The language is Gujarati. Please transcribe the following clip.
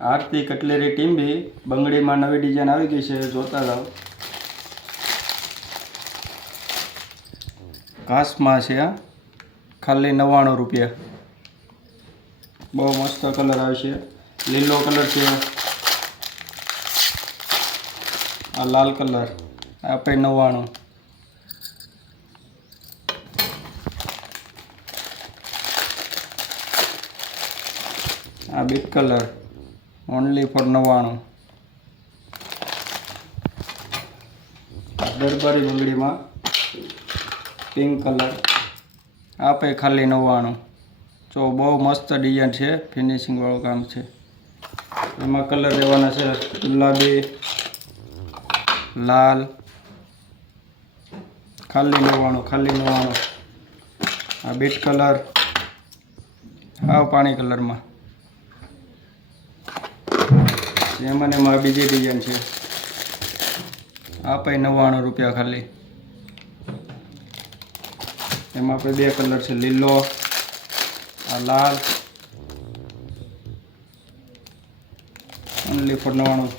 આરતી કટલેરી ટીમ્બી બંગડીમાં નવી ડિઝાઇન આવી ગઈ છે, જોતા જાઓ। ઘાસમાં છે આ, ખાલી 99 રૂપિયા। બહુ મસ્ત કલર આવશે, લીલો કલર છે, આ લાલ કલર આપણે 99। આ બીટ કલર ઓનલી ફોર 99। દરબારી બંગડીમાં પિંક કલર આપે ખાલી 99। જો બહુ મસ્ત ડિઝાઇન છે, ફિનિશિંગ વાળું કામ છે। એમાં કલર રહેવાના છે ગુલાબી, લાલ, ખાલી 99 ખાલી 99। આ બીટ કલર આવ પાણી કલરમાં, એમાં એમાં બીજી ડિઝાઇન છે, આપે 99 રૂપિયા ખાલી। એમાં આપણે બે કલર છે, લીલો, આ લાલ, ઓનલી ફોર 99।